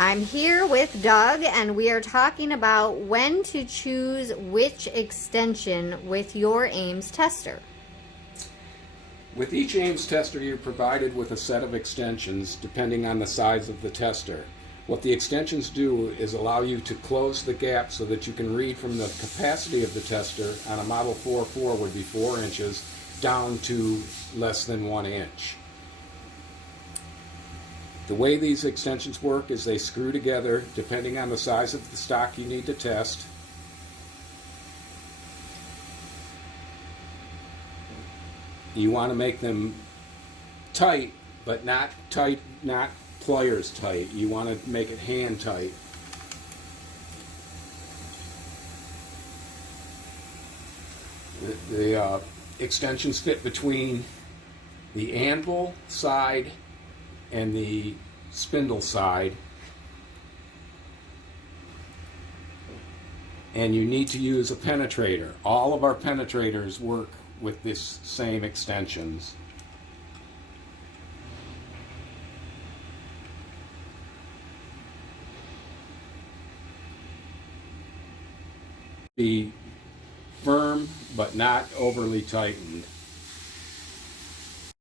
I'm here with Doug, and we are talking about when to choose which extension with your Ames tester. With each Ames tester, you're provided with a set of extensions depending on the size of the tester. What the extensions do is allow you to close the gap so that you can read from the capacity of the tester on a Model 4.4 would be 4 inches down to less than 1 inch. The way these extensions work is they screw together depending on the size of the stock you need to test. You want to make them tight, but not tight, not pliers tight. You want to make it hand tight. The extensions fit between the anvil side and the spindle side, and you need to use a penetrator. All of our penetrators work with this same extensions. Be firm but not overly tightened.